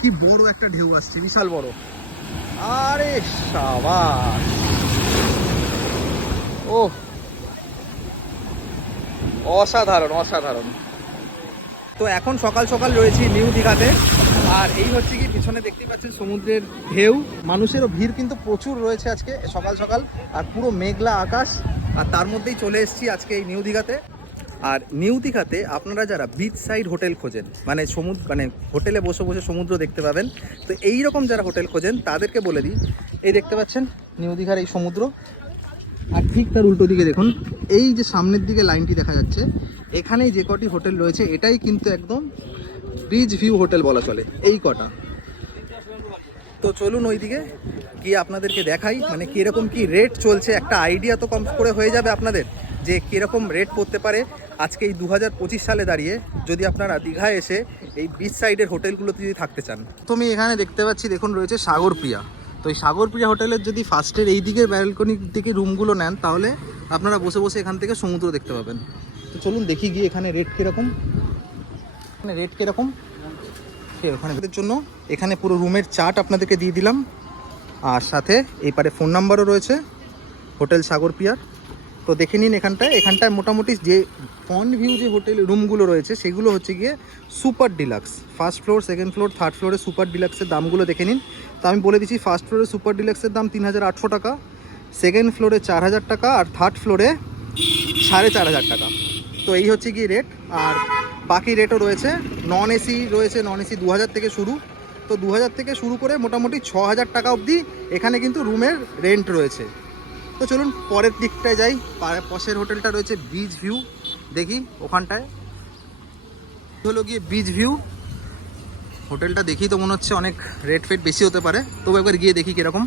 কি বড় একটা ঢেউ আসছে, বিশাল বড়। আরে সাবাস, ও অসাধারণ অসাধারণ। তো এখন সকাল সকাল রয়েছি নিউ দীঘাতে, আর এই হচ্ছে কি পিছনে দেখতে পাচ্ছেন সমুদ্রের ঢেউ। মানুষেরও ভিড় কিন্তু প্রচুর রয়েছে আজকে সকাল সকাল, আর পুরো মেঘলা আকাশ, আর তার মধ্যেই চলে এসেছি আজকে এই নিউ দীঘাতে। আর নিউ দীঘাতে আপনারা যারা বিচ সাইড হোটেল খোঁজেন, মানে সমুদ্র, মানে হোটেলে বসে বসে সমুদ্র দেখতে পাবেন, তো এই রকম যারা হোটেল খোঁজেন তাদেরকে বলে দিই, এই দেখতে পাচ্ছেন নিউ দীঘার এই সমুদ্র, আর ঠিক তার উল্টো দিকে দেখুন এই যে সামনের দিকে লাইনটি দেখা যাচ্ছে, এখানেই যে কটি হোটেল রয়েছে এটাই কিন্তু একদম ব্রিজ ভিউ হোটেল বলা চলে, এই কটা। তো চলুন ওইদিকে গিয়ে আপনাদেরকে দেখাই, মানে কীরকম কি রেট চলছে, একটা আইডিয়া তো কম করে হয়ে যাবে আপনাদের যে কীরকম রেট পড়তে পারে আজকে এই 2025 সালে দাঁড়িয়ে, যদি আপনারা দীঘায় এসে এই বিচ সাইডের হোটেলগুলোতে যদি থাকতে চান। তো আমি এখানে দেখতে পাচ্ছি, দেখুন রয়েছে সাগরপ্রিয়া। তো এই সাগরপ্রিয়া হোটেলের যদি ফার্স্টের এই দিকে ব্যালকনির দিকে রুমগুলো নেন, তাহলে আপনারা বসে বসে এখান থেকে সমুদ্র দেখতে পাবেন। তো চলুন দেখি গিয়ে এখানে রেট কীরকম, এখানে রেট কীরকম ওখানে জন্য। এখানে পুরো রুমের চার্ট আপনাদেরকে দিয়ে দিলাম, আর সাথে এই পারে ফোন নাম্বারও রয়েছে হোটেল সাগরপ্রিয়ার। তো দেখে নিন এখানটায় মোটামুটি যে পয়েন্ট ভিউ যে হোটেল রুমগুলো রয়েছে সেগুলো হচ্ছে গিয়ে super deluxe. First floor, second floor, third ফ্লোরে সুপার ডিলাক্সের দামগুলো দেখে নিন। তো আমি বলে দিচ্ছি, ফার্স্ট ফ্লোরে সুপার ডিলাক্সের দাম 3800 টাকা, সেকেন্ড ফ্লোরে 4000 টাকা, আর থার্ড ফ্লোরে 4500 টাকা। তো এই হচ্ছে গিয়ে রেট। আর বাকি রেটও রয়েছে, নন এসি রয়েছে, নন এসি 2000 থেকে শুরু। তো 2000 থেকে শুরু করে মোটামুটি 6000 টাকা অবধি এখানে কিন্তু রুমের রেন্ট রয়েছে। তো চলুন পরের দিকটায় যাই, পাশের হোটেলটা রয়েছে বিচ ভিউ, দেখি ওখানটায় হলো গিয়ে বিচ ভিউ হোটেলটা। দেখি তো মনে হচ্ছে অনেক রেট ফেট বেশি হতে পারে, তবু একবার গিয়ে দেখি কীরকম।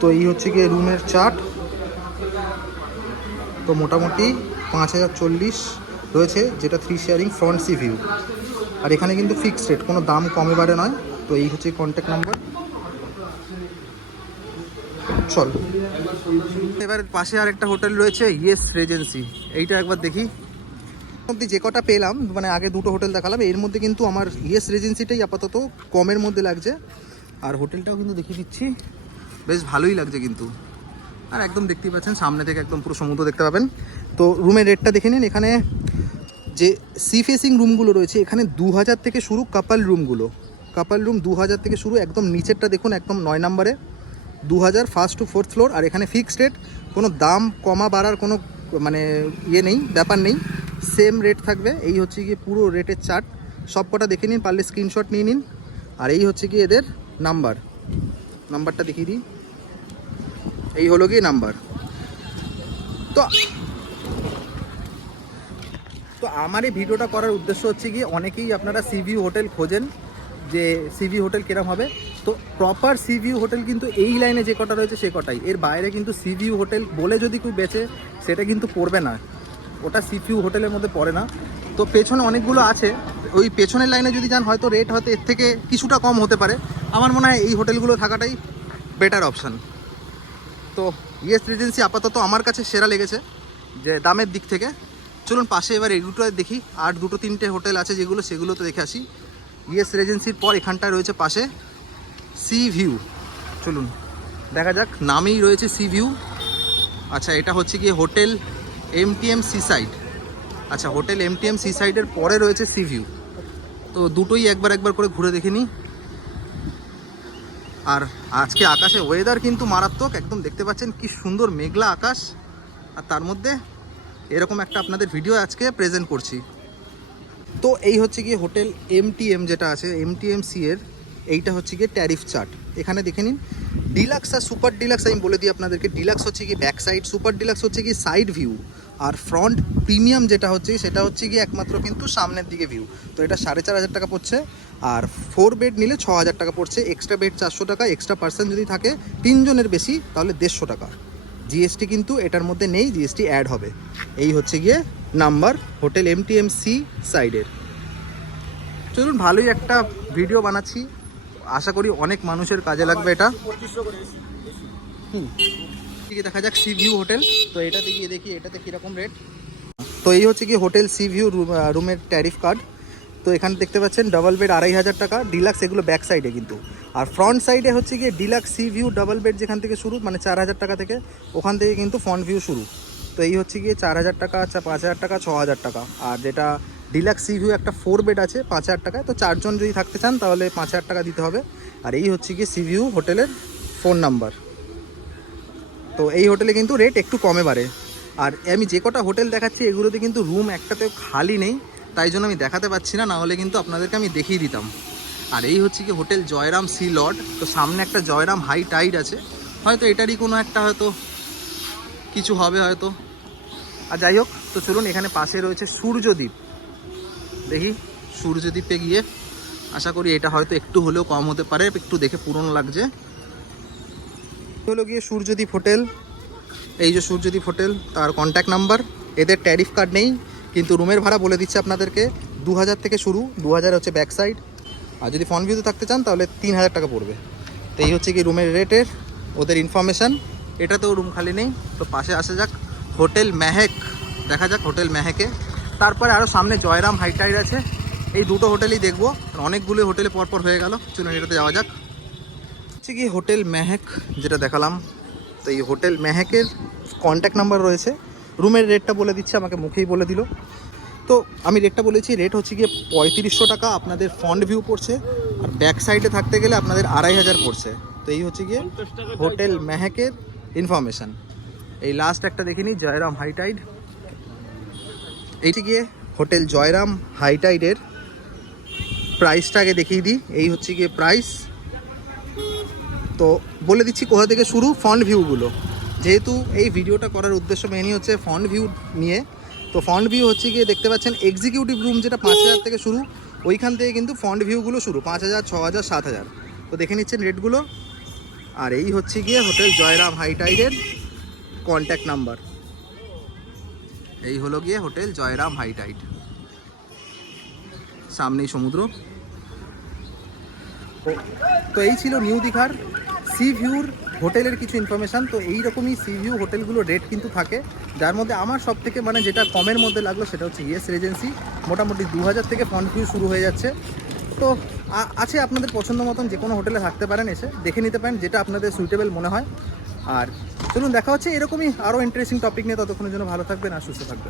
তো এই হচ্ছে গিয়ে রুমের চার্ট। তো মোটামুটি 5040 রয়েছে, যেটা 3 শেয়ারিং ফ্রন্ট সি ভিউ। আর এখানে কিন্তু ফিক্সড রেট, কোনো দাম কমে বাড়ে নয়। তো এই হচ্ছে কন্ট্যাক্ট নাম্বার। চল এবার পাশে আর একটা হোটেল রয়েছে ইয়েস রেজেন্সি, এইটা একবার দেখি। মধ্যে যে কটা পেলাম, মানে আগে দুটো হোটেল দেখালাম, এর মধ্যে কিন্তু আমার ইয়েস রেজেন্সিটাই আপাতত কমের মধ্যে লাগছে। আর হোটেলটাও কিন্তু দেখিয়ে দিচ্ছি, বেশ ভালোই লাগছে কিন্তু। আর একদম দেখতেই পাচ্ছেন সামনে থেকে একদম পুরো সমুদ্র দেখতে পাবেন। তো রুমের রেটটা দেখে নিন। এখানে যে সি ফেসিং রুমগুলো রয়েছে, এখানে 2000 থেকে শুরু কাপাল রুমগুলো, কাপাল রুম 2000 থেকে শুরু। একদম নিচেরটা দেখুন, একদম 9 নম্বরে 2000 ফার্স্ট টু ফোর্থ ফ্লোর। আর এখানে ফিক্সড রেট, কোনো দাম কমা বাড়ার কোনো মানে ইয়ে নেই, ব্যাপার নেই, সেম রেট থাকবে। এই হচ্ছে গিয়ে পুরো রেটের চার্ট, সব কটা দেখে নিন, পারলে স্ক্রিনশট নিয়ে নিন। আর এই হচ্ছে গিয়ে এদের নাম্বারটা দেখিয়ে দিই, এই হলো গিয়ে নাম্বার। তো আমার এই ভিডিওটা করার উদ্দেশ্য হচ্ছে গিয়ে, অনেকেই আপনারা সি ভিউ হোটেল খোঁজেন যে সি ভিউ হোটেল কিরম হবে। তো প্রপার সি ভিউ হোটেল কিন্তু এই লাইনে যে কটা রয়েছে সে কটাই, এর বাইরে কিন্তু সি ভিউ হোটেল বলে যদি কেউ বেচে সেটা কিন্তু পড়বে না, ওটা সি ভিউ হোটেলের মধ্যে পড়ে না। তো পেছনে অনেকগুলো আছে, ওই পেছনের লাইনে যদি যান হয়তো রেট হয়তো এর থেকে কিছুটা কম হতে পারে। আমার মনে হয় এই হোটেলগুলো থাকাটাই বেটার অপশান। তো ইয়েস রেজেন্সি আপাতত আমার কাছে সেরা লেগেছে যে দামের দিক থেকে। চলুন পাশে এবার এই দুটো দেখি, আর দুটো তিনটে হোটেল আছে যেগুলো, সেগুলোতে দেখে আসি। ইয়েস রেজেন্সির পর এখানটায় রয়েছে পাশে সি ভিউ, চলুন দেখা যাক। নামেই রয়েছে সি ভিউ। আচ্ছা, এটা হচ্ছে গিয়ে হোটেল MTM সি সাইড। আচ্ছা, হোটেল MTM সি সাইডের পরে রয়েছে সি ভিউ। তো দুটোই একবার করে ঘুরে দেখে নিই। আর আজকে আকাশে ওয়েদার কিন্তু মারাত্মক, একদম দেখতে পাচ্ছেন কি সুন্দর মেঘলা আকাশ, আর তার মধ্যে এরকম একটা আপনাদের ভিডিও আজকে প্রেজেন্ট করছি। তো এই হচ্ছে গিয়ে হোটেল MTM যেটা আছে, MTMC এর এইটা হচ্ছে গিয়ে ট্যারিফ চার্ট। এখানে দেখে নিন, ডিলাক্স আর সুপার ডিলাক্স আমি বলে দিই আপনাদেরকে। ডিলাক্স হচ্ছে গিয়ে ব্যাক সাইড, সুপার ডিলাক্স হচ্ছে গিয়ে সাইড ভিউ, আর ফ্রন্ট প্রিমিয়াম যেটা হচ্ছে সেটা হচ্ছে গিয়ে একমাত্র কিন্তু সামনের দিকে ভিউ। তো এটা 4500 টাকা পড়ছে। আর 4 বেড নিলে 6000 টাকা পড়ছে, এক্সট্রা বেড 400 টাকা, এক্সট্রা পার্সন যদি থাকে 3 জনের বেশি তাহলে 150 টাকা। জিএসটি কিন্তু এটার মধ্যে নেই, জিএসটি অ্যাড হবে। এই হচ্ছে গিয়ে নাম্বার হোটেল MTMC সাইডের। চলুন, ভালোই একটা ভিডিও বানাচ্ছি, আশা করি অনেক মানুষের কাজে লাগবে এটা। ঠিক কি দেখা যাক সি ভিউ হোটেল। তো এটাতে গিয়ে দেখি এটাতে কীরকম রেট। তো এই হচ্ছে কি হোটেল সি ভিউ রুমের ট্যারিফ কার্ড। তো এখানে দেখতে পাচ্ছেন ডাবল বেড 2500 টাকা, ডিলাক্স এগুলো ব্যাক সাইডে কিন্তু। আর ফ্রন্ট সাইডে হচ্ছে গিয়ে deluxe C view double bed যেখান থেকে শুরু, মানে 4000 টাকা থেকে, ওখান থেকে কিন্তু ফ্রন্ট ভিউ শুরু। তো এই হচ্ছে গিয়ে 4000 টাকা, আচ্ছা 5000 টাকা, 6000 টাকা। আর যেটা ডিলাক্স সি ভিউ একটা 4 বেড আছে 5000 টাকায়। তো 4 জন যদি থাকতে চান তাহলে 5000 টাকা দিতে হবে। আর এই হচ্ছে গিয়ে সি ভিউ হোটেলের ফোন নাম্বার। তো এই হোটেলে কিন্তু রেট একটু কমে বাড়ে। আর আমি যে কটা হোটেল দেখাচ্ছি এগুলোতে কিন্তু রুম একটাতেও খালি নেই, তাই জন্য আমি দেখাতে পাচ্ছি না, নাহলে কিন্তু আপনাদেরকে আমি দেখিয়ে দিতাম। আর এই হচ্ছে কি হোটেল জয়রাম সি লর্ড। তো সামনে একটা জয়রাম হাই টাইড আছে, হয়তো এটারই কোনো একটা হয়তো কিছু হবে হয়তো। আর যাই হোক, তো চলুন, এখানে পাশে রয়েছে সূর্যদ্বীপ। দেখি সূর্যদ্বীপে গিয়ে আশা করি এটা হয়তো একটু হলেও কম হতে পারে, একটু দেখে পুরনো লাগছে। হলো গিয়ে সূর্যদ্বীপ হোটেল। এই যে সূর্যদ্বীপ হোটেল, তার কন্ট্যাক্ট নাম্বার। এদের ট্যারিফ কার্ড নেই, কিন্তু রুমের ভাড়া বলে দিচ্ছে আপনাদেরকে 2000 থেকে শুরু। 2000 হচ্ছে ব্যাক সাইড, আর যদি ফ্রন্ট ভিউতে থাকতে চান তাহলে 3000 টাকা পড়বে। তো এই হচ্ছে কি রুমের রেটের ওদের ইনফরমেশান। এটাতেও রুম খালি নেই। তো পাশে আসা যাক হোটেল মেহেক, দেখা যাক হোটেল মেহেকে। তারপরে আরও সামনে জয়রাম হাইটাইড আছে। এই দুটো হোটেলই দেখবো, অনেকগুলো হোটেলে পরপর হয়ে গেল। চলুন এটাতে যাওয়া যাক। হচ্ছে কি হোটেল মেহেক যেটা দেখালাম। তো এই হোটেল মেহেকের কন্ট্যাক্ট নাম্বার রয়েছে। রুমের রেটটা বলে দিচ্ছে, আমাকে মুখেই বলে দিল। তো আমি রেটটা বলেছি, রেট হচ্ছে গিয়ে 3500 টাকা আপনাদের ফ্রন্ট ভিউ পড়ছে, আর ব্যাক সাইডে থাকতে গেলে আপনাদের 2500 পড়ছে। তো এই হচ্ছে গিয়ে হোটেল মেহেকের ইনফরমেশান। এই লাস্ট একটা দেখিনি, জয়রাম হাইটাইড। এইটি গিয়ে হোটেল জয়রাম হাইটাইডের প্রাইসটা আগে দেখিয়ে দিই। এই হচ্ছে গিয়ে প্রাইস। তো বলে দিচ্ছি কোথা থেকে শুরু, ফ্রন্ট ভিউগুলো। যেহেতু এই ভিডিওটা করার উদ্দেশ্য মেনই হচ্ছে ফ্রন্ট ভিউ নিয়ে। তো ফ্রন্ট ভিউ হচ্ছে গিয়ে দেখতে পাচ্ছেন এক্সিকিউটিভ রুম যেটা 5000 থেকে শুরু, ওইখান থেকে কিন্তু ফ্রন্ট ভিউগুলো শুরু 5000, 6000, 7000। তো দেখে নিচ্ছেন রেটগুলো। আর এই হচ্ছে গিয়ে হোটেল জয়রাম হাইটাইডের কন্ট্যাক্ট নাম্বার। এই হলো গিয়ে হোটেল জয়রাম হাইটাইড, সামনেই সমুদ্র। তো এই ছিল নিউ দীঘার সি ভিউর হোটেলের কিছু ইনফরমেশান। তো এইরকমই সি ভিউ হোটেলগুলো রেট কিন্তু থাকে, যার মধ্যে আমার সব থেকে মানে যেটা কমের মধ্যে লাগলো সেটা হচ্ছে ইয়েস রেজেন্সি। মোটামুটি 2000 থেকে ফ্রন্ট ভিউ শুরু হয়ে যাচ্ছে। তো আছে আপনাদের পছন্দ মতন যে কোনো হোটেলে থাকতে পারেন, এসে দেখে নিতে পারেন যেটা আপনাদের সুইটেবল মনে হয়। আর চলুন দেখা হচ্ছে এরকমই আরও ইন্টারেস্টিং টপিক নিয়ে। ততক্ষণের জন্য ভালো থাকবেন আর সুস্থ থাকবেন।